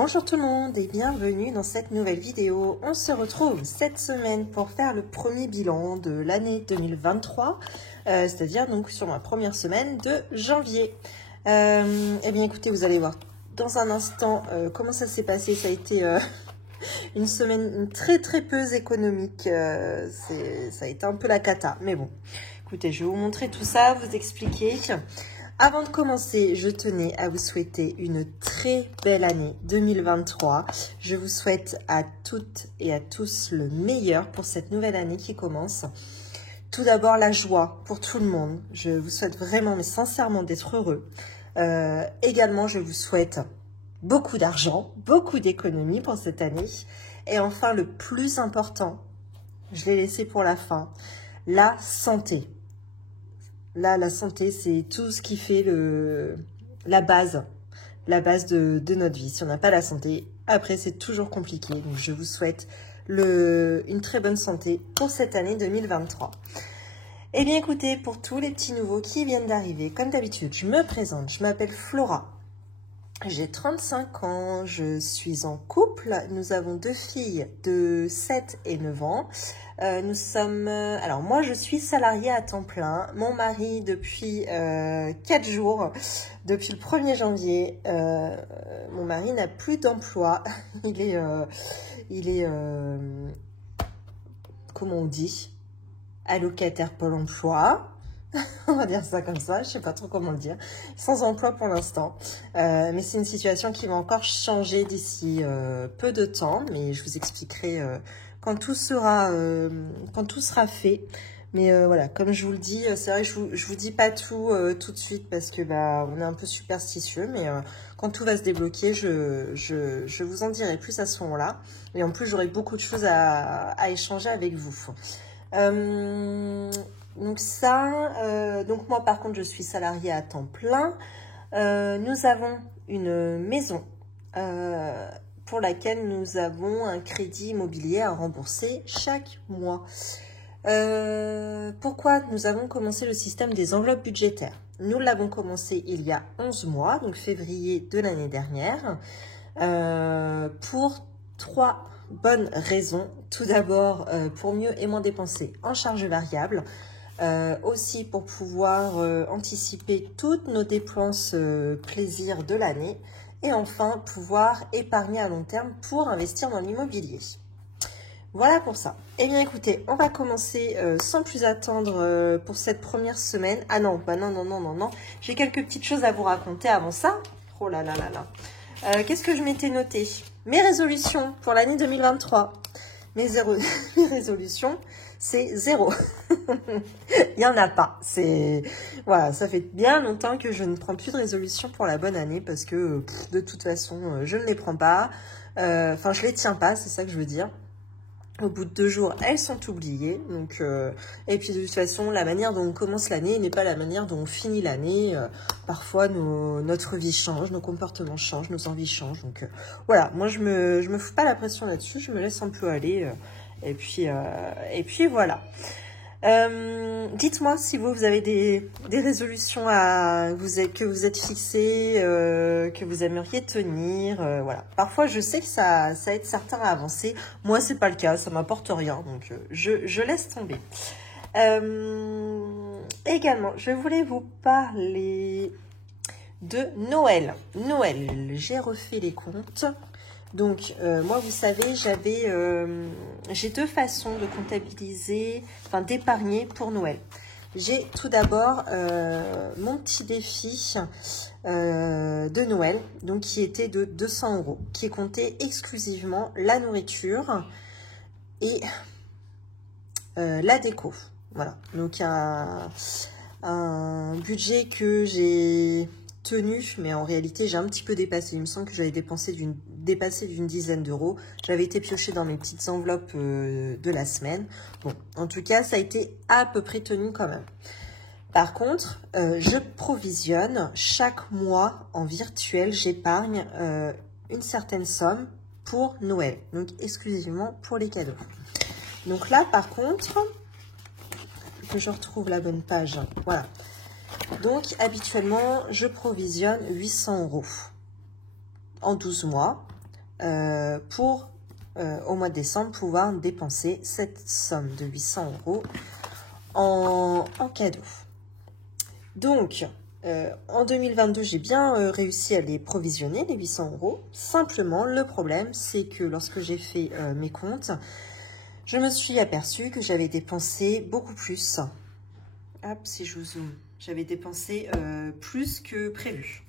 Bonjour tout le monde et bienvenue dans cette nouvelle vidéo. On se retrouve cette semaine pour faire le premier bilan de l'année 2023, c'est-à-dire donc sur ma première semaine de janvier. Eh bien écoutez, vous allez voir dans un instant comment ça s'est passé. Ça a été une semaine très peu économique, ça a été un peu la cata, mais bon. Écoutez, je vais vous montrer tout ça, vous expliquer. Avant de commencer, je tenais à vous souhaiter une très belle année 2023. Je vous souhaite à toutes et à tous le meilleur pour cette nouvelle année qui commence. Tout d'abord, la joie pour tout le monde. Je vous souhaite vraiment, mais sincèrement, d'être heureux. Également, je vous souhaite beaucoup d'argent, beaucoup d'économies pour cette année. Et enfin, le plus important, je l'ai laissé pour la fin, la santé. Là, la santé, c'est tout ce qui fait la base de notre vie. Si on n'a pas la santé, après, c'est toujours compliqué. Donc, je vous souhaite une très bonne santé pour cette année 2023. Eh bien, écoutez, pour tous les petits nouveaux qui viennent d'arriver, comme d'habitude, je me présente. Je m'appelle Flora. J'ai 35 ans, je suis en couple. Nous avons deux filles de 7 et 9 ans. Alors moi je suis salariée à temps plein, mon mari depuis 4 jours, depuis le 1er janvier, mon mari n'a plus d'emploi, il est comment on dit, allocataire Pôle emploi, on va dire ça comme ça, je sais pas trop comment le dire, sans emploi pour l'instant, mais c'est une situation qui va encore changer d'ici peu de temps, mais je vous expliquerai quand tout sera fait. Mais voilà, comme je vous le dis, c'est vrai que je vous dis pas tout tout de suite parce que on est un peu superstitieux, mais quand tout va se débloquer, je vous en dirai plus à ce moment-là. Et en plus, j'aurai beaucoup de choses à échanger avec vous. Donc moi par contre, je suis salariée à temps plein. Nous avons une maison pour laquelle nous avons un crédit immobilier à rembourser chaque mois. Pourquoi nous avons commencé le système des enveloppes budgétaires? Nous l'avons commencé il y a 11 mois, donc février de l'année dernière, pour 3 bonnes raisons. Tout d'abord, pour mieux et moins dépenser en charges variables, aussi pour pouvoir anticiper toutes nos dépenses plaisir de l'année, et enfin pouvoir épargner à long terme pour investir dans l'immobilier. Voilà pour ça. Eh bien écoutez, on va commencer sans plus attendre pour cette première semaine. Ah non, non. J'ai quelques petites choses à vous raconter avant ça. Oh là là là là. Qu'est-ce que je m'étais noté? Mes résolutions pour l'année 2023. Mes résolutions, c'est 0. Il n'y en a pas. Voilà, ça fait bien longtemps que je ne prends plus de résolutions pour la bonne année parce que de toute façon, je ne les prends pas. Enfin, je les tiens pas, c'est ça que je veux dire. Au bout de 2 jours, elles sont oubliées. Donc, et puis de toute façon, la manière dont on commence l'année n'est pas la manière dont on finit l'année. Parfois, notre vie change, nos comportements changent, nos envies changent. Donc voilà, moi je me fous pas la pression là-dessus, je me laisse un peu aller. Et puis voilà. Dites-moi si vous avez des résolutions que vous êtes fixées, que vous aimeriez tenir, voilà. Parfois, je sais que ça aide certains à avancer. Moi, c'est pas le cas, ça m'apporte rien, donc je laisse tomber. Également, je voulais vous parler de Noël. Noël, j'ai refait les comptes. Donc, moi, vous savez, j'ai 2 façons de comptabiliser, enfin d'épargner pour Noël. J'ai tout d'abord mon petit défi de Noël, donc qui était de 200 €, qui comptait exclusivement la nourriture et la déco. Voilà, donc un budget que j'ai tenu, mais en réalité j'ai un petit peu dépassé. Il me semble que j'avais dépassé d'une dizaine d'euros. J'avais été piochée dans mes petites enveloppes de la semaine. Bon, en tout cas, ça a été à peu près tenu quand même. Par contre, je provisionne chaque mois en virtuel, j'épargne une certaine somme pour Noël, donc exclusivement pour les cadeaux. Donc là, par contre, que je retrouve la bonne page, voilà. Donc, habituellement, je provisionne 800 € en 12 mois. pour, au mois de décembre, pouvoir dépenser cette somme de 800 € en cadeau. Donc, en 2022, j'ai bien réussi à les provisionner, les 800 €. Simplement, le problème, c'est que lorsque j'ai fait mes comptes, je me suis aperçue que j'avais dépensé beaucoup plus. Hop, si je vous zoome, j'avais dépensé plus que prévu.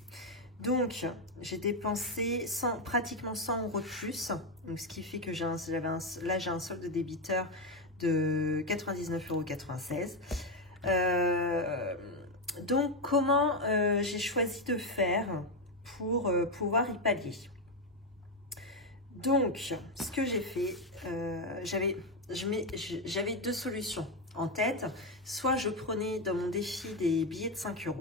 Donc, j'ai dépensé pratiquement 100 € de plus. Donc, ce qui fait que là, j'ai un solde de débiteur de 99,96 €. Donc, comment j'ai choisi de faire pour pouvoir y pallier? Donc, ce que j'ai fait, j'avais deux solutions en tête. Soit je prenais dans mon défi des billets de 5 €.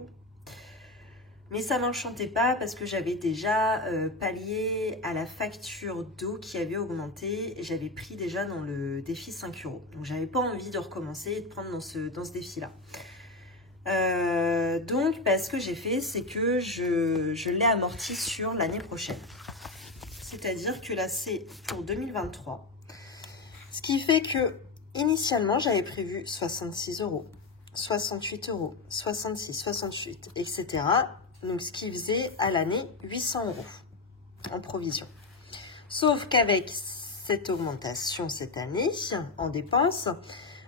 Mais ça ne m'enchantait pas parce que j'avais déjà pallié à la facture d'eau qui avait augmenté. Et j'avais pris déjà dans le défi 5 €. Donc, je n'avais pas envie de recommencer et de prendre dans ce défi-là. Donc, ce que j'ai fait, c'est que je l'ai amorti sur l'année prochaine. C'est-à-dire que là, c'est pour 2023. Ce qui fait que, initialement, j'avais prévu 66 €, 68 €, 66, 68, etc. Donc, ce qui faisait à l'année 800 € en provision. Sauf qu'avec cette augmentation cette année en dépenses,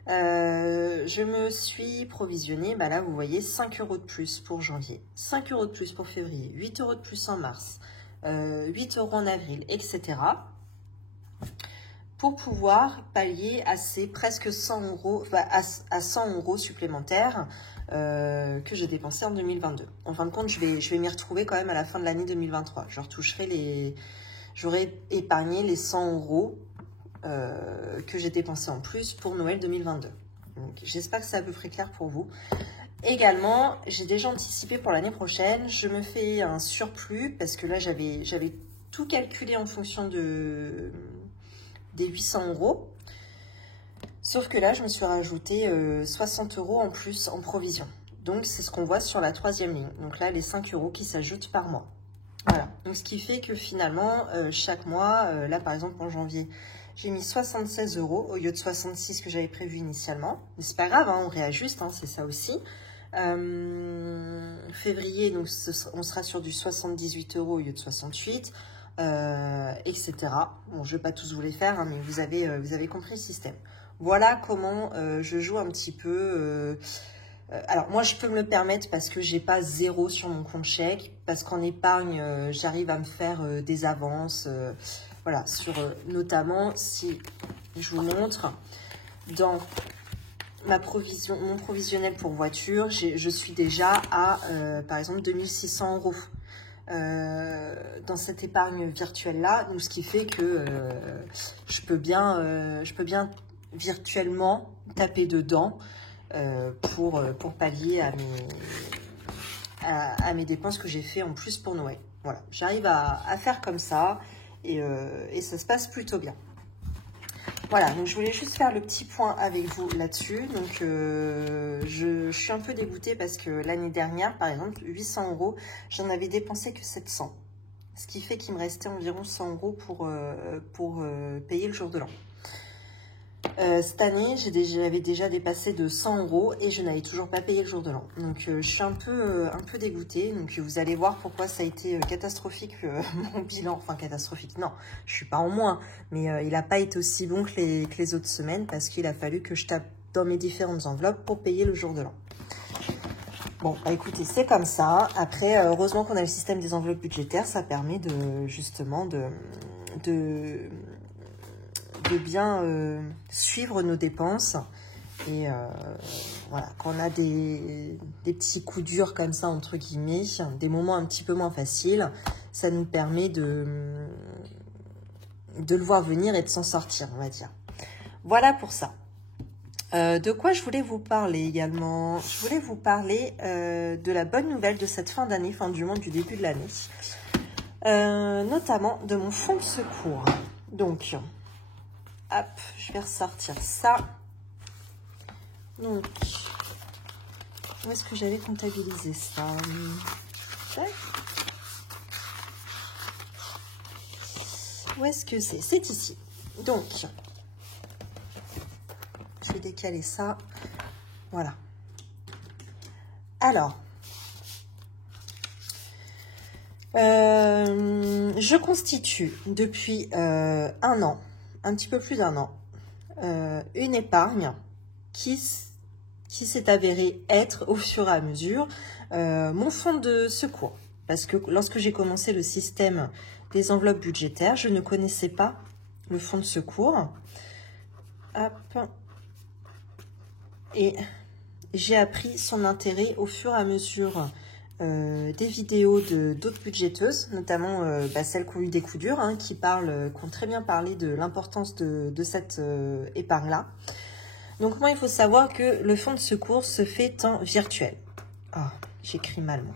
je me suis provisionné, là vous voyez, 5 € de plus pour janvier, 5 € de plus pour février, 8 € de plus en mars, 8 € en avril, etc. Pour pouvoir pallier à ces presque 100 €, à 100 € supplémentaires que j'ai dépensé en 2022. En fin de compte, je vais m'y retrouver quand même à la fin de l'année 2023. J'aurai épargné les 100 € que j'ai dépensé en plus pour Noël 2022. J'espère que c'est à peu près clair pour vous. Également, j'ai déjà anticipé pour l'année prochaine. Je me fais un surplus parce que là, j'avais tout calculé en fonction des 800 €. Sauf que là, je me suis rajouté 60 € en plus en provision. Donc, c'est ce qu'on voit sur la troisième ligne. Donc là, les 5 € qui s'ajoutent par mois. Voilà. Donc, ce qui fait que finalement, chaque mois, là, par exemple, en janvier, j'ai mis 76 € au lieu de 66 que j'avais prévu initialement. Mais c'est pas grave, hein, on réajuste, hein, c'est ça aussi. Février, donc on sera sur du 78 € au lieu de 68, etc. Bon, je vais pas tous vous les faire, hein, mais vous avez compris le système. Voilà comment je joue un petit peu. Alors moi, je peux me le permettre parce que j'ai pas 0 sur mon compte chèque, parce qu'en épargne, j'arrive à me faire des avances. Voilà, notamment, si je vous montre, dans mon provisionnel pour voiture, je suis déjà à, par exemple, 2600 € dans cette épargne virtuelle-là. Donc, ce qui fait que je peux bien virtuellement taper dedans pour pallier à mes dépenses que j'ai fait en plus pour Noël. Voilà, j'arrive à faire comme ça. Et ça se passe plutôt bien. Voilà, donc je voulais juste faire le petit point avec vous là-dessus. Donc, je suis un peu dégoûtée parce que l'année dernière, par exemple, 800 €, j'en avais dépensé que 700. Ce qui fait qu'il me restait environ 100 € pour payer le jour de l'an. Cette année, j'avais déjà dépassé de 100 € et je n'avais toujours pas payé le jour de l'an. Donc, je suis un peu dégoûtée. Donc, vous allez voir pourquoi ça a été catastrophique, mon bilan. Enfin, catastrophique, non, je suis pas en moins. Mais il n'a pas été aussi bon que les autres semaines parce qu'il a fallu que je tape dans mes différentes enveloppes pour payer le jour de l'an. Bon, écoutez, c'est comme ça. Après, heureusement qu'on a le système des enveloppes budgétaires. Ça permet justement de bien suivre nos dépenses. Et voilà, quand on a des petits coups durs comme ça, entre guillemets, des moments un petit peu moins faciles, ça nous permet de le voir venir et de s'en sortir, on va dire. Voilà pour ça. De quoi je voulais vous parler également? Je voulais vous parler de la bonne nouvelle de cette fin d'année, fin du mois, du début de l'année. Notamment de mon fonds de secours. Donc, hop, je vais ressortir ça. Donc, où est-ce que j'avais comptabilisé ça? Où est-ce que c'est? C'est ici. Donc, je vais décaler ça. Voilà. Alors, je constitue depuis un an, un petit peu plus d'un an, une épargne qui s'est avérée être au fur et à mesure mon fonds de secours. Parce que lorsque j'ai commencé le système des enveloppes budgétaires, je ne connaissais pas le fonds de secours. Hop. Et j'ai appris son intérêt au fur et à mesure des vidéos d'autres budgéteuses, notamment celles qui ont eu des coups durs, hein, qui ont très bien parlé de l'importance de cette épargne-là. Donc moi, il faut savoir que le fonds de secours se fait en virtuel. Ah, j'écris mal, moi.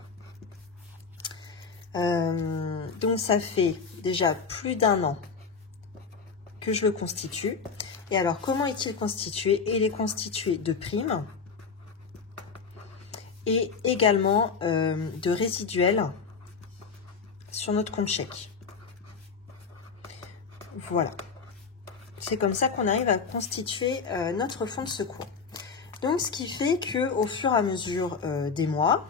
Donc ça fait déjà plus d'un an que je le constitue. Et alors, comment est-il constitué? Il est constitué de primes et également de résiduels sur notre compte chèque. Voilà. C'est comme ça qu'on arrive à constituer notre fonds de secours. Donc, ce qui fait qu'au fur et à mesure des mois,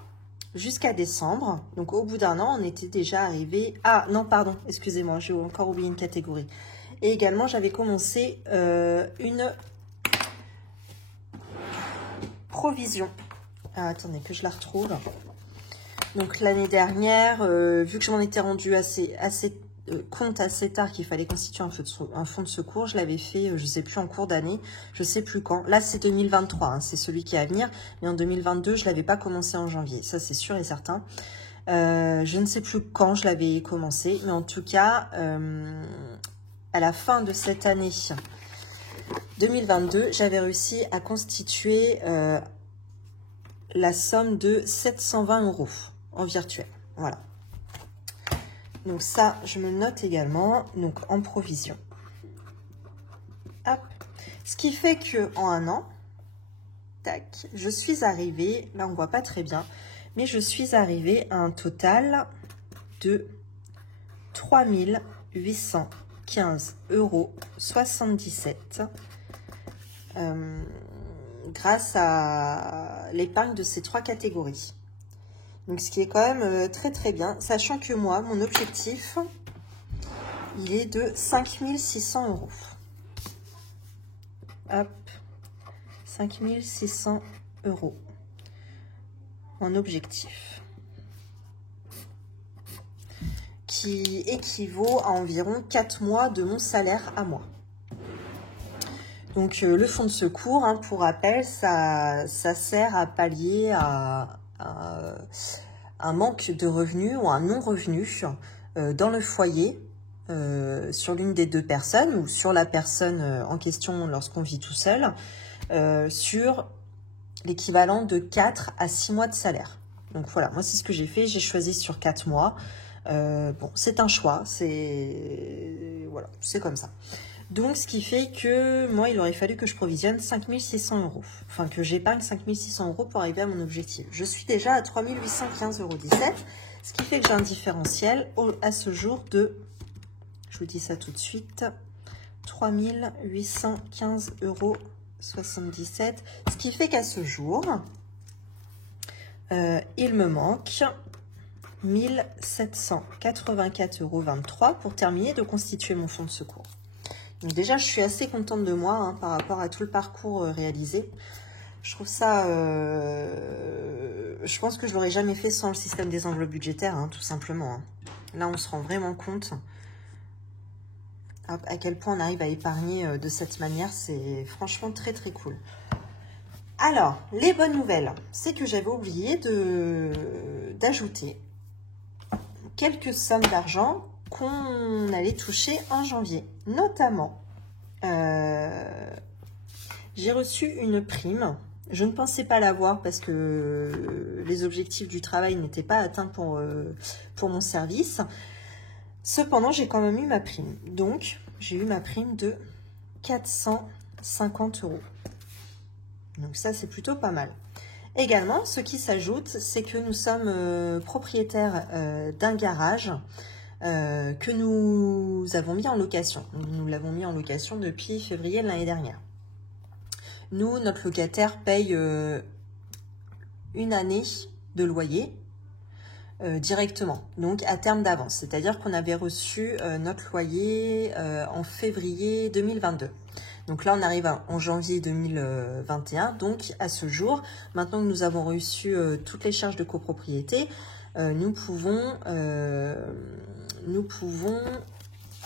jusqu'à décembre, donc au bout d'un an, on était déjà arrivé... Ah, non, pardon, excusez-moi, j'ai encore oublié une catégorie. Et également, j'avais commencé une provision. Ah, attendez, que je la retrouve. Donc, l'année dernière, vu que je m'en étais rendu compte assez tard qu'il fallait constituer un fonds de secours, je l'avais fait, je ne sais plus, en cours d'année, je ne sais plus quand. Là, c'est 2023, hein, c'est celui qui est à venir. Mais en 2022, je ne l'avais pas commencé en janvier, ça c'est sûr et certain. Je ne sais plus quand je l'avais commencé, mais en tout cas, à la fin de cette année 2022, j'avais réussi à constituer la somme de 720 € en virtuel. Voilà. Donc ça, je me le note également, donc en provision. Hop. Ce qui fait que en un an, tac, je suis arrivée, là on ne voit pas très bien, mais je suis arrivée à un total de 3 815,77 € grâce à l'épargne de ces trois catégories. Donc, ce qui est quand même très très bien, sachant que moi, mon objectif, il est de 5 600 €. Hop, 5 600 € en objectif, qui équivaut à environ 4 mois de mon salaire à moi. Donc, le fonds de secours, hein, pour rappel, ça sert à pallier à un manque de revenus ou un non-revenu dans le foyer sur l'une des deux personnes ou sur la personne en question lorsqu'on vit tout seul, sur l'équivalent de 4 à 6 mois de salaire. Donc voilà, moi c'est ce que j'ai fait, j'ai choisi sur 4 mois. Bon, c'est un choix, voilà, c'est comme ça. Donc, ce qui fait que moi, il aurait fallu que je provisionne 5 600 €. Enfin, que j'épargne 5 600 € pour arriver à mon objectif. Je suis déjà à 3 815,17 €. Ce qui fait que j'ai un différentiel à ce jour de, je vous dis ça tout de suite, 3 815,77 €. Ce qui fait qu'à ce jour, il me manque 1 784,23 € pour terminer de constituer mon fonds de secours. Donc déjà, je suis assez contente de moi hein, par rapport à tout le parcours réalisé. Je trouve ça... je pense que je l'aurais jamais fait sans le système des enveloppes budgétaires, hein, tout simplement. Hein. Là, on se rend vraiment compte à quel point on arrive à épargner de cette manière. C'est franchement très, très cool. Alors, les bonnes nouvelles, c'est que j'avais oublié d'ajouter quelques sommes d'argent qu'on allait toucher en janvier. Notamment, j'ai reçu une prime. Je ne pensais pas l'avoir parce que les objectifs du travail n'étaient pas atteints pour mon service. Cependant, j'ai quand même eu ma prime. Donc, j'ai eu ma prime de 450 €. Donc ça, c'est plutôt pas mal. Également, ce qui s'ajoute, c'est que nous sommes propriétaires d'un garage que nous avons mis en location. Nous l'avons mis en location depuis février de l'année dernière. Nous, notre locataire paye une année de loyer directement, donc à terme d'avance. C'est-à-dire qu'on avait reçu notre loyer en février 2022. Donc là, on arrive en janvier 2021. Donc à ce jour, maintenant que nous avons reçu toutes les charges de copropriété, nous pouvons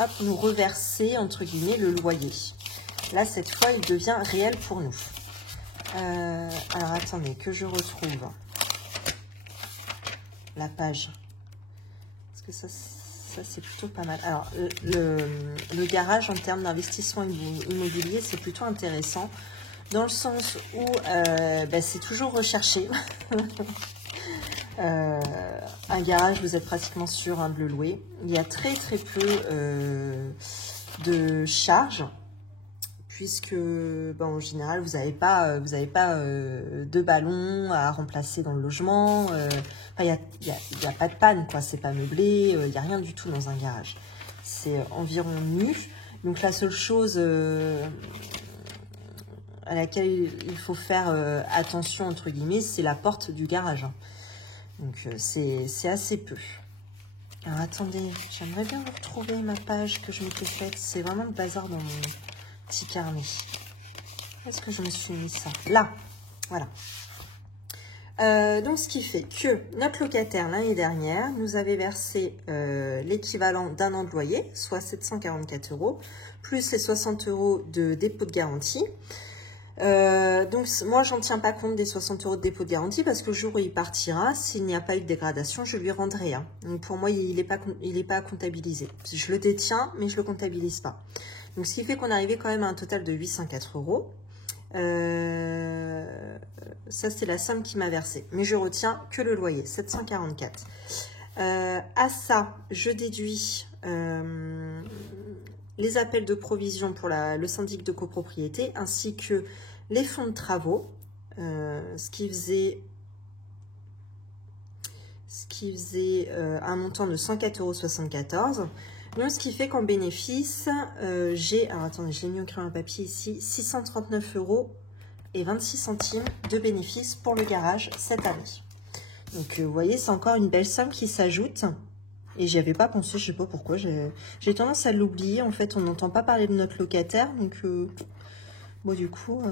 hop, nous reverser, entre guillemets, le loyer. Là, cette fois, il devient réel pour nous. Alors, attendez, que je retrouve la page. Parce que ça c'est plutôt pas mal. Alors, le garage, en termes d'investissement immobilier, c'est plutôt intéressant. Dans le sens où c'est toujours recherché. Un garage, vous êtes pratiquement sûr de le louer. Il y a très peu de charges, puisque en général vous n'avez pas de ballon à remplacer dans le logement. Il n'y a pas de panne, quoi. C'est pas meublé, il n'y a rien du tout dans un garage. C'est environ nu. Donc la seule chose à laquelle il faut faire attention, entre guillemets, c'est la porte du garage. Donc c'est assez peu. Alors attendez, j'aimerais bien vous retrouver ma page que je m'étais faite. C'est vraiment le bazar dans mon petit carnet. Où est-ce que je me suis mis ça? Là, voilà. Donc ce qui fait que notre locataire l'année dernière nous avait versé l'équivalent d'un an de loyer, soit 744 €, plus les 60 € de dépôt de garantie. Donc moi j'en tiens pas compte des 60 € de dépôt de garantie, parce que le jour où il partira, s'il n'y a pas eu de dégradation, je lui rendrai. Donc pour moi il est pas comptabilisé. Je le détiens, mais je le comptabilise pas. Donc ce qui fait qu'on est arrivé quand même à un total de 804 €. Ça c'est la somme qui m'a versé, mais je retiens que le loyer, 744. À ça je déduis les appels de provision pour le syndic de copropriété, ainsi que les fonds de travaux, ce qui faisait un montant de 104,74 €. Donc, ce qui fait qu'en bénéfice, j'ai, alors attendez, je l'ai mis au crayon à papier ici, 639,26 € de bénéfice pour le garage cette année. Donc, vous voyez, c'est encore une belle somme qui s'ajoute. Et j'y avais pas pensé, je sais pas pourquoi. J'ai tendance à l'oublier. En fait, on n'entend pas parler de notre locataire. Donc, bon, du coup,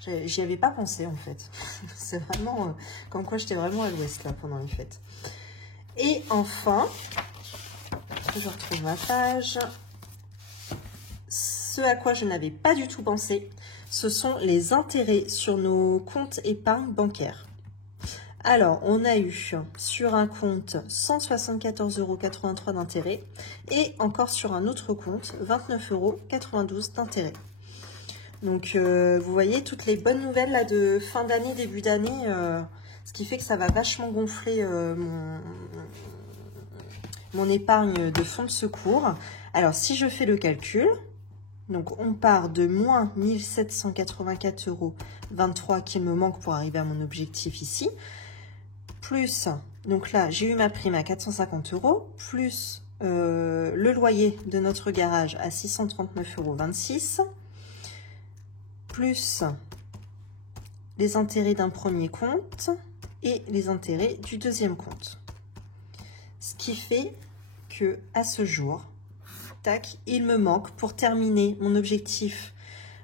j'y avais pas pensé, en fait. C'est vraiment comme quoi j'étais vraiment à l'ouest, là, pendant les fêtes. Et enfin, je retrouve ma page. Ce à quoi je n'avais pas du tout pensé, ce sont les intérêts sur nos comptes épargne bancaire. Alors, on a eu sur un compte 174,83 € d'intérêt et encore sur un autre compte 29,92 € d'intérêt. Donc, vous voyez toutes les bonnes nouvelles là de fin d'année, début d'année, ce qui fait que ça va vachement gonfler mon épargne de fonds de secours. Alors, si je fais le calcul, donc on part de moins 1784,23 € qu'il me manque pour arriver à mon objectif ici. Plus, donc là, j'ai eu ma prime à 450 €, plus le loyer de notre garage à 639,26 €, plus les intérêts d'un premier compte et les intérêts du deuxième compte. Ce qui fait que à ce jour, tac, il me manque, pour terminer mon objectif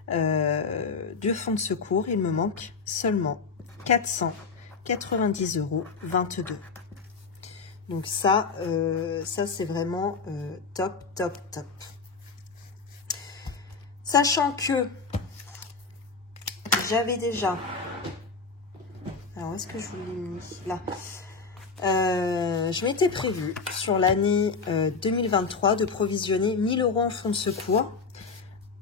de fonds de secours, il me manque seulement 490,22 €. Donc ça c'est vraiment top, top, top. Sachant que j'avais déjà... Alors, est-ce que je vous l'ai mis là? Je m'étais prévu sur l'année 2023 de provisionner 1000 € en fonds de secours.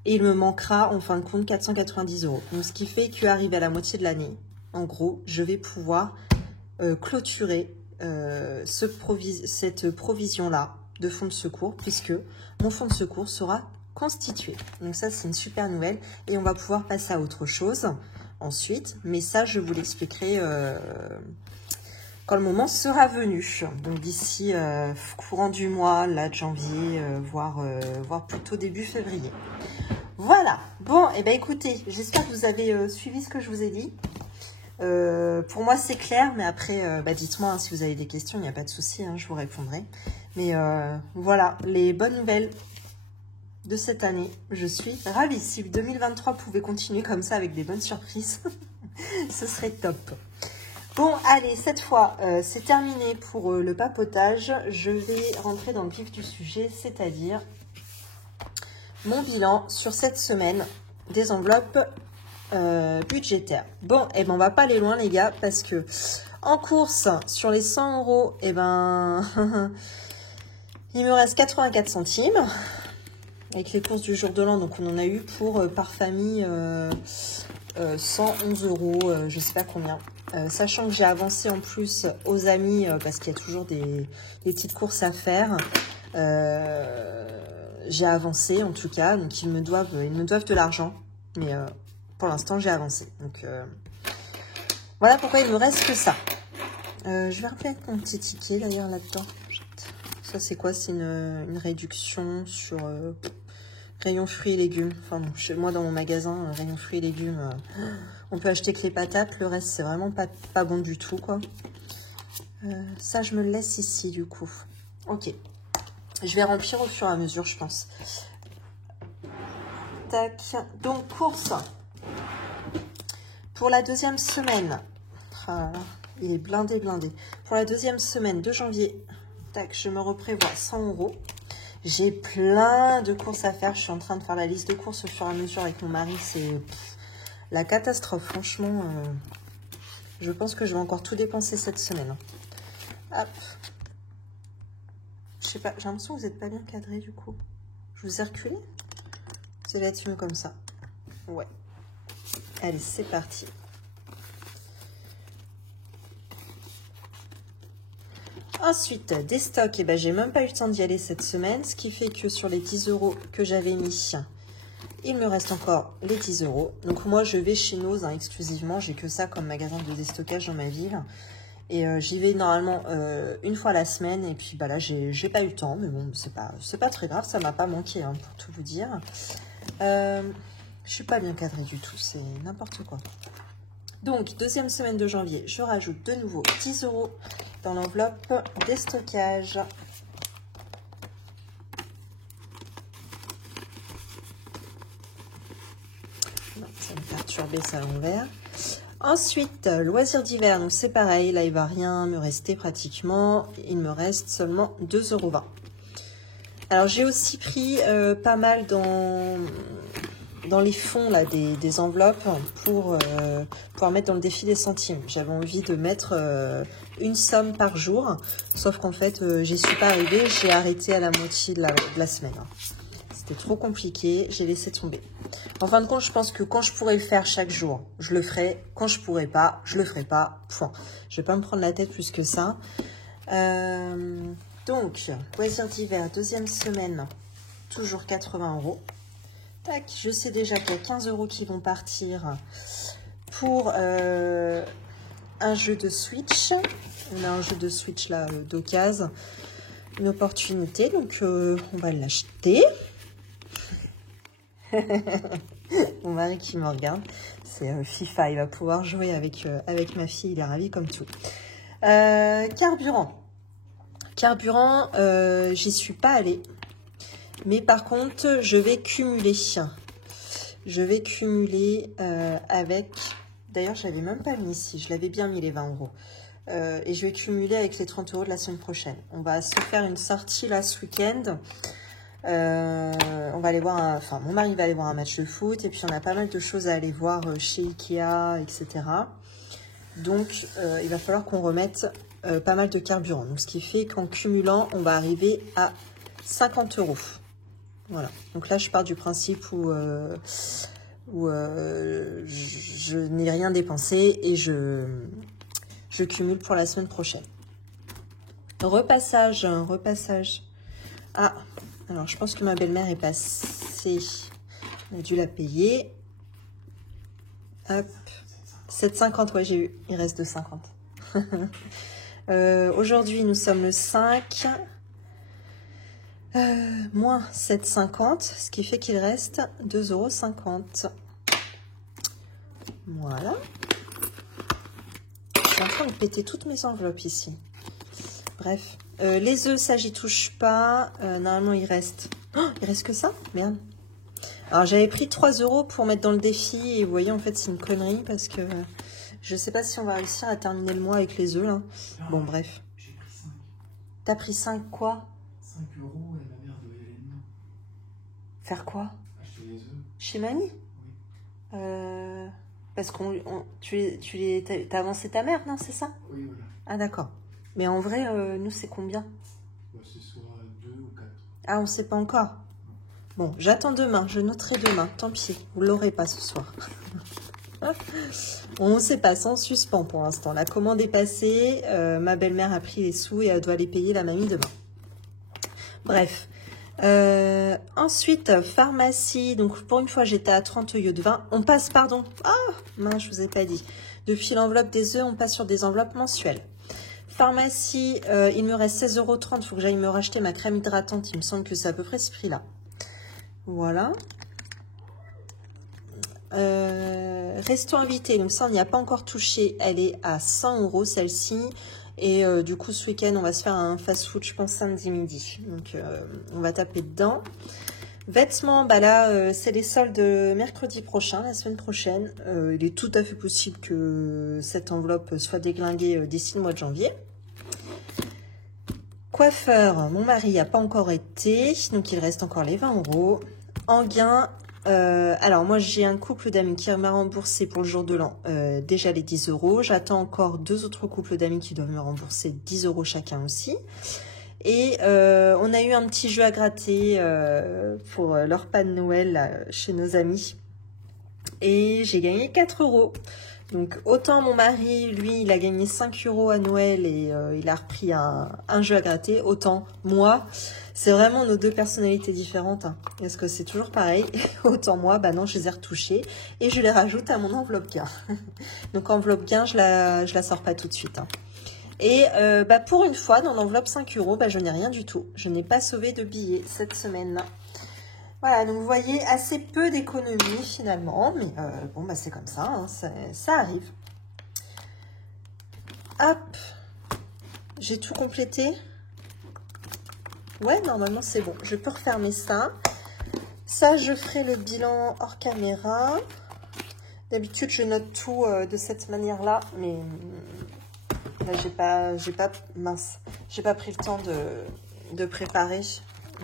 Et il me manquera en fin de compte 490 €. Donc, ce qui fait qu'arrivé à la moitié de l'année, en gros, je vais pouvoir clôturer cette provision-là de fonds de secours, puisque mon fonds de secours sera constitué. Donc ça, c'est une super nouvelle. Et on va pouvoir passer à autre chose ensuite. Mais ça, je vous l'expliquerai quand le moment sera venu. Donc d'ici courant du mois, là de janvier, voire plutôt début février. Voilà. Bon, et ben écoutez, j'espère que vous avez suivi ce que je vous ai dit. Pour moi c'est clair, mais après dites-moi hein, si vous avez des questions, il n'y a pas de souci, hein, je vous répondrai. Mais voilà, les bonnes nouvelles de cette année, je suis ravie. Si 2023 pouvait continuer comme ça avec des bonnes surprises, ce serait top. Bon, allez, cette fois, c'est terminé pour le papotage. Je vais rentrer dans le vif du sujet, c'est-à-dire mon bilan sur cette semaine des enveloppes budgétaires. Bon, et ben on va pas aller loin les gars, parce que en course, sur les 100 €, et ben il me reste 84 centimes. Avec les courses du jour de l'an, donc on en a eu pour par famille 111 €, je sais pas combien. Sachant que j'ai avancé en plus aux amis, parce qu'il y a toujours des petites courses à faire. J'ai avancé en tout cas, donc ils me doivent de l'argent. Mais pour l'instant, j'ai avancé. Donc voilà pourquoi il me reste que ça. Je vais rappeler mon petit ticket d'ailleurs là-dedans. Ça c'est quoi? C'est une réduction sur rayon fruits et légumes. Enfin bon, chez moi dans mon magasin, rayon fruits et légumes, on peut acheter que les patates. Le reste c'est vraiment pas bon du tout quoi. Ça je me le laisse ici du coup. Ok. Je vais remplir au fur et à mesure je pense. Tac. Donc course. Pour la deuxième semaine. Ah, il est blindé. Pour la deuxième semaine de janvier. Tac, je me reprévois 100 €. J'ai plein de courses à faire. Je suis en train de faire la liste de courses au fur et à mesure avec mon mari. C'est la catastrophe. Franchement, je pense que je vais encore tout dépenser cette semaine. Hop. Je sais pas, j'ai l'impression que vous n'êtes pas bien cadré du coup. Je vous ai reculé? C'est là-dessus comme ça. Ouais. Allez, c'est parti. Ensuite, des stocks, et ben, j'ai même pas eu le temps d'y aller cette semaine, ce qui fait que sur les 10 € que j'avais mis, il me reste encore les 10 €. Donc moi, je vais chez Noz exclusivement, j'ai que ça comme magasin de déstockage dans ma ville. Et j'y vais normalement une fois la semaine, et puis bah là, j'ai pas eu le temps, mais bon, c'est pas très grave, ça m'a pas manqué, hein, pour tout vous dire. Je suis pas bien cadrée du tout, c'est n'importe quoi. Donc, deuxième semaine de janvier, je rajoute de nouveau 10 € dans l'enveloppe des stockages. Non, ça me perturbait ça à l'envers. Ensuite, loisirs d'hiver, donc c'est pareil, là il va rien me rester pratiquement, il me reste seulement 2,20 €. Alors j'ai aussi pris pas mal dans les fonds là, des enveloppes pour pouvoir mettre dans le défi des centimes. J'avais envie de mettre une somme par jour, sauf qu'en fait, j'y suis pas arrivée, j'ai arrêté à la moitié de la semaine. C'était trop compliqué, j'ai laissé tomber. En fin de compte, je pense que quand je pourrai le faire chaque jour, je le ferai. Quand je pourrai pas, je le ferai pas. Point. Je vais pas me prendre la tête plus que ça. Donc, loisirs d'hiver, deuxième semaine, toujours 80 €. Tac, je sais déjà qu'il y a 15 € qui vont partir pour un jeu de Switch. On a un jeu de Switch là d'occasion, une opportunité, donc on va l'acheter. Mon mari qui me regarde, c'est FIFA, il va pouvoir jouer avec ma fille, il est ravi comme tout. Carburant, j'y suis pas allée. Mais par contre, je vais cumuler. Avec... D'ailleurs, je l'avais même pas mis ici. Je l'avais bien mis les 20 €. Et je vais cumuler avec les 30 € de la semaine prochaine. On va se faire une sortie là ce week-end. On va aller voir... Enfin, mon mari va aller voir un match de foot. Et puis, on a pas mal de choses à aller voir chez Ikea, etc. Donc, il va falloir qu'on remette pas mal de carburant. Donc, ce qui fait qu'en cumulant, on va arriver à 50 €. Voilà, donc là je pars du principe où je n'ai rien dépensé et je cumule pour la semaine prochaine. Repassage. Ah, alors je pense que ma belle-mère est passée. On a dû la payer. Hop, 7,50, ouais j'ai eu, il reste 2,50. Aujourd'hui, nous sommes le 5. Moins 7,50, ce qui fait qu'il reste 2,50 €. Voilà. Je suis en train de péter toutes mes enveloppes ici. Bref. Les œufs, ça, j'y touche pas. Normalement, il reste... Oh, il reste que ça? Merde. Alors, j'avais pris 3 € pour mettre dans le défi. Et vous voyez, en fait, c'est une connerie parce que je sais pas si on va réussir à terminer le mois avec les œufs, là. Bon, bref. J'ai pris 5. T'as pris 5 quoi? 5 € et ma mère devait y aller demain. Faire quoi? Acheter les œufs. Chez mamie? Oui. Parce que t'as avancé ta mère, non, c'est ça? Oui, voilà. Ah, d'accord. Mais en vrai, nous, c'est combien? Bah, c'est soit 2 ou 4. Ah, on sait pas encore. Bon, j'attends demain, je noterai demain. Tant pis, vous l'aurez pas ce soir. On ne sait pas, c'est en suspens pour l'instant. La commande est passée, ma belle-mère a pris les sous et elle doit les payer la mamie demain. Bref. Ensuite, pharmacie. Donc, pour une fois, j'étais à 30 au lieu de 20. On passe, pardon. Ah, mince, je vous ai pas dit. Depuis l'enveloppe des œufs, on passe sur des enveloppes mensuelles. Pharmacie, il me reste 16,30 €. Il faut que j'aille me racheter ma crème hydratante. Il me semble que c'est à peu près ce prix-là. Voilà. Resto invité. Donc ça, on n'y a pas encore touché. Elle est à 100 € celle-ci. Et du coup, ce week-end, on va se faire un fast-food, je pense, samedi midi. Donc, on va taper dedans. Vêtements, bah là, c'est les soldes mercredi prochain, la semaine prochaine. Il est tout à fait possible que cette enveloppe soit déglinguée d'ici le mois de janvier. Coiffeur, mon mari n'a pas encore été, donc il reste encore les 20 €. En gain, alors moi j'ai un couple d'amis qui m'a remboursé pour le jour de l'an déjà les 10 €. J'attends encore 2 autres couples d'amis qui doivent me rembourser 10 € chacun aussi. Et on a eu un petit jeu à gratter pour leur pas de Noël là, chez nos amis. Et j'ai gagné 4 €. Donc autant mon mari, lui, il a gagné 5 € à Noël et il a repris un jeu à gratter. Autant moi, c'est vraiment nos deux personnalités différentes. Hein. Est-ce que c'est toujours pareil? Autant moi, bah non, je les ai retouchés et je les rajoute à mon enveloppe gain. Donc enveloppe gain, je la sors pas tout de suite. Hein. Et bah, pour une fois, dans l'enveloppe 5 €, bah, je n'ai rien du tout. Je n'ai pas sauvé de billets cette semaine-là. Voilà, donc vous voyez, assez peu d'économies finalement, mais bon, bah c'est comme ça, hein, ça arrive. Hop, j'ai tout complété. Ouais, normalement c'est bon, je peux refermer ça. Ça, je ferai le bilan hors caméra. D'habitude, je note tout de cette manière-là, mais là, j'ai pas pris le temps de préparer.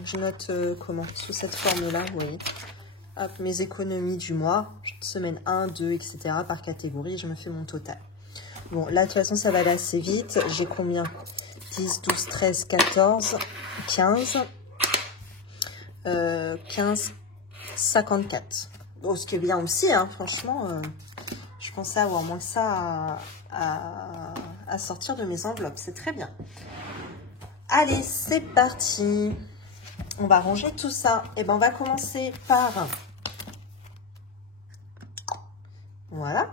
Je note comment? Sous cette forme-là, vous voyez. Hop, mes économies du mois, semaine 1, 2, etc. par catégorie, je me fais mon total. Bon, là, de toute façon, ça va aller assez vite. J'ai combien? 10, 12, 13, 14, 15. 15, 54. Bon, ce qui est bien aussi, hein, franchement. Je pensais avoir moins que ça à sortir de mes enveloppes. C'est très bien. Allez, c'est parti. On va ranger tout ça. Et ben, on va commencer par... Voilà.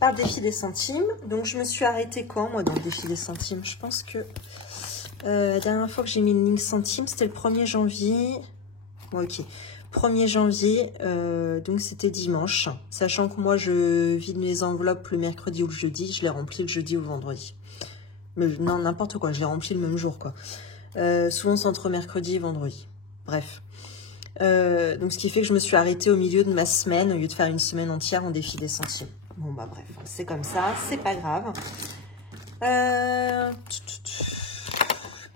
Par le défi des centimes. Donc, je me suis arrêtée quand, moi, dans le défi des centimes? Je pense que la dernière fois que j'ai mis une ligne centime, c'était le 1er janvier. Bon, ok. 1er janvier, donc c'était dimanche. Sachant que moi, je vide mes enveloppes le mercredi ou le jeudi. Je les remplis le jeudi ou le vendredi. Mais non, n'importe quoi. Je les remplis le même jour, quoi. Souvent, c'est entre mercredi et vendredi. Bref. Donc, ce qui fait que je me suis arrêtée au milieu de ma semaine, au lieu de faire une semaine entière en défi des centimes. Bon, bah bref, c'est comme ça, c'est pas grave.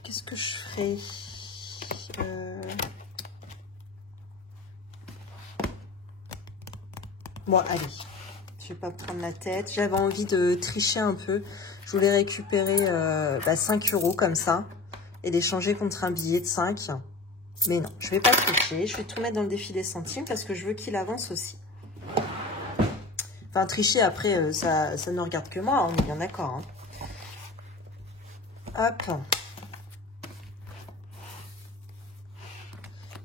Qu'est-ce que je ferai? Bon, allez, je vais pas me prendre la tête. J'avais envie de tricher un peu. Je voulais récupérer 5 € comme ça et d'échanger contre un billet de 5. Mais non, je vais pas tricher. Je vais tout mettre dans le défi des centimes parce que je veux qu'il avance aussi. Enfin, tricher, après, ça ne regarde que moi, on est bien d'accord. Hein. Hop.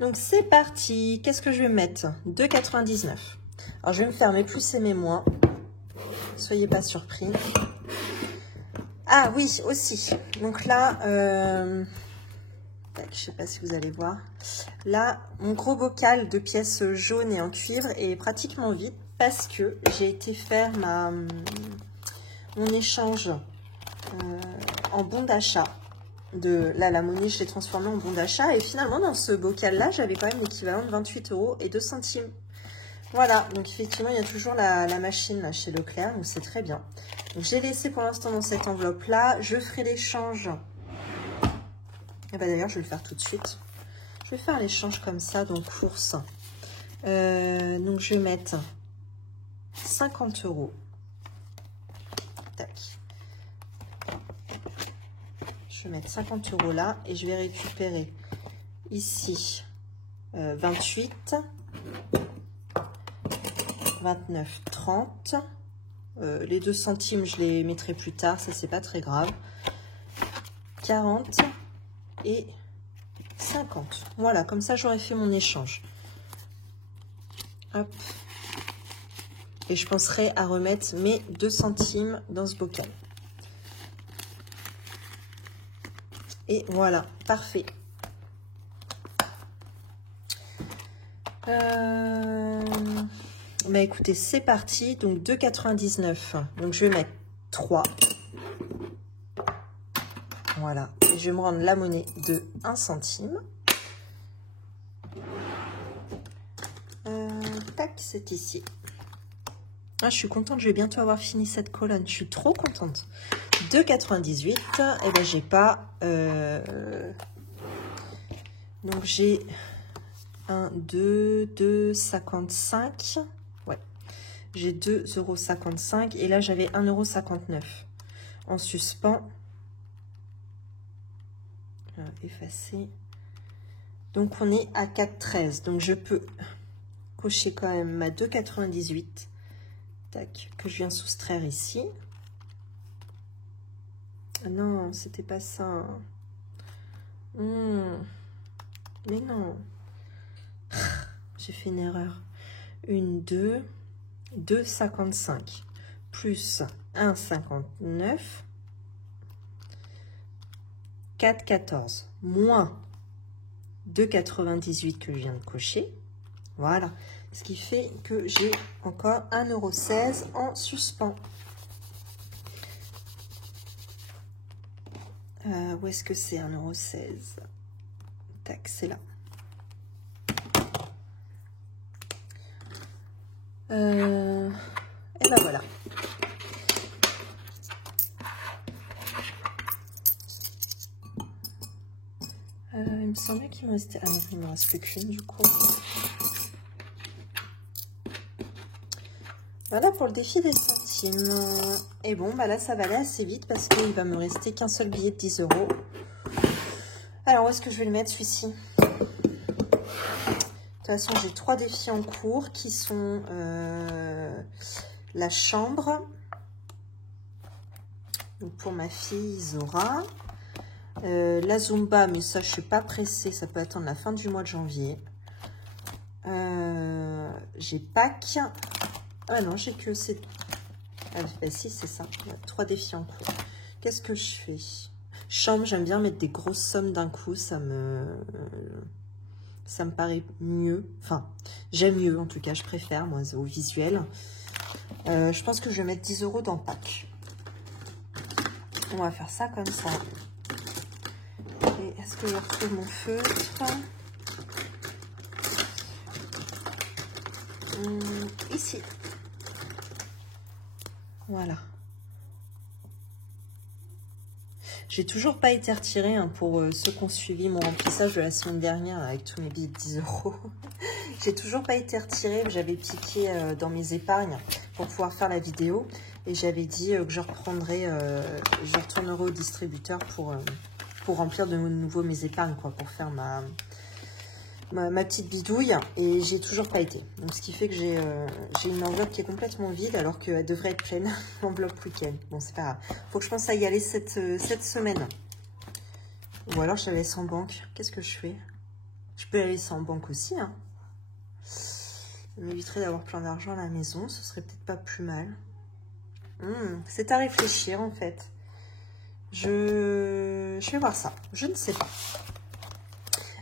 Donc, c'est parti. Qu'est-ce que je vais mettre? 2,99. Alors, je vais me faire mes plus et mes moins. Soyez pas surpris. Ah oui, aussi. Donc là, je sais pas si vous allez voir. Là, mon gros bocal de pièces jaunes et en cuivre est pratiquement vide parce que j'ai été faire mon échange en bon d'achat. Là, la monnaie, je l'ai transformée en bon d'achat. Et finalement, dans ce bocal-là, j'avais quand même l'équivalent de 28 € et 2 centimes. Voilà, donc effectivement, il y a toujours la machine là, chez Leclerc, donc c'est très bien. Donc j'ai laissé pour l'instant dans cette enveloppe-là. Je ferai l'échange. Et bah d'ailleurs, je vais le faire tout de suite. Je vais faire l'échange comme ça, donc course. Donc je vais mettre 50 €. Tac. Je vais mettre 50 € là et je vais récupérer ici 28, 29, 30. Les 2 centimes, je les mettrai plus tard, ça c'est pas très grave. 40 et 50. Voilà, comme ça j'aurais fait mon échange. Hop. Et je penserai à remettre mes 2 centimes dans ce bocal. Et voilà, parfait. Bah écoutez, c'est parti. Donc 2,99. Donc je vais mettre 3. Voilà. Et je vais me rendre la monnaie de 1 centime. Tac, c'est ici. Ah, je suis contente, je vais bientôt avoir fini cette colonne. Je suis trop contente. 2,98. Et ben j'ai pas. Donc j'ai 1, 2, 2,55. Ouais. J'ai 2,55 € et là j'avais 1,59 € en suspens. Effacer. Donc on est à 4,13. Donc je peux cocher quand même ma 2,98. Tac, que je viens soustraire ici. Ah non, c'était pas ça. Mais non. J'ai fait une erreur. 1, 2, 2,55 plus 1,59, 4,14 moins 2,98 que je viens de cocher. Voilà. Ce qui fait que j'ai encore 1,16 € en suspens. Où est-ce que c'est 1,16 €? Tac, c'est là. Et ben voilà. Il me semblait qu'il me restait... Ah non, il me reste plus qu'une du coup. Voilà pour le défi des centimes. Et bon, bah là, ça va aller assez vite parce qu'il va me rester qu'un seul billet de 10 €. Alors, où est-ce que je vais le mettre, celui-ci? De toute façon, j'ai 3 défis en cours qui sont la chambre. Donc, pour ma fille Zora. La Zumba, mais ça, je suis pas pressée. Ça peut attendre la fin du mois de janvier. J'ai Pâques. Ah non, j'ai que c'est... Ah, bah, si, c'est ça. Il y a 3 défis en cours. Qu'est-ce que je fais? Chambre, j'aime bien mettre des grosses sommes d'un coup. Ça me paraît mieux. Enfin, j'aime mieux, en tout cas. Je préfère, moi, au visuel. Je pense que je vais mettre 10 € dans Pâques. On va faire ça comme ça. Et est-ce que je retrouve mon feutre? Ici. Voilà. J'ai toujours pas été retirée hein, pour ceux qui ont suivi mon remplissage de la semaine dernière avec tous mes billets de 10 €. J'ai toujours pas été retirée. J'avais piqué dans mes épargnes pour pouvoir faire la vidéo. Et j'avais dit que je reprendrais, je retournerai au distributeur pour remplir de nouveau mes épargnes, quoi, pour faire ma petite bidouille. Et j'ai toujours pas été. Donc ce qui fait que j'ai une enveloppe qui est complètement vide alors qu'elle devrait être pleine. Enveloppe week-end. Bon, c'est pas grave. Faut que je pense à y aller cette semaine. Ou alors je la laisse en banque. Qu'est-ce que je fais? Je peux la laisser en banque aussi. Hein. Ça m'éviterait d'avoir plein d'argent à la maison. Ce serait peut-être pas plus mal. C'est à réfléchir en fait. Je vais voir ça. Je ne sais pas.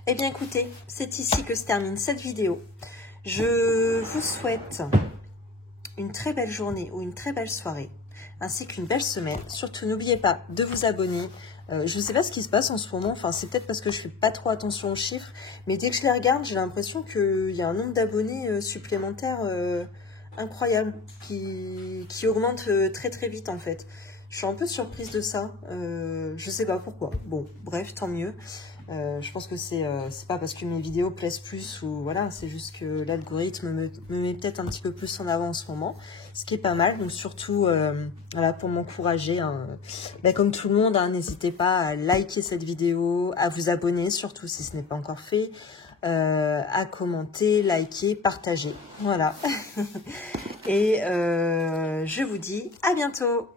Eh bien, écoutez, c'est ici que se termine cette vidéo. Je vous souhaite une très belle journée ou une très belle soirée, ainsi qu'une belle semaine. Surtout, n'oubliez pas de vous abonner. Je ne sais pas ce qui se passe en ce moment. Enfin, c'est peut-être parce que je fais pas trop attention aux chiffres. Mais dès que je les regarde, j'ai l'impression qu'il y a un nombre d'abonnés supplémentaires incroyable qui augmente très très vite en fait. Je suis un peu surprise de ça. Je sais pas pourquoi. Bon, bref, tant mieux. Je pense que c'est pas parce que mes vidéos plaisent plus ou voilà, c'est juste que l'algorithme me met peut-être un petit peu plus en avant en ce moment, ce qui est pas mal. Donc surtout, voilà, pour m'encourager, hein, comme tout le monde, hein, n'hésitez pas à liker cette vidéo, à vous abonner, surtout si ce n'est pas encore fait, à commenter, liker, partager. Voilà. Et je vous dis à bientôt.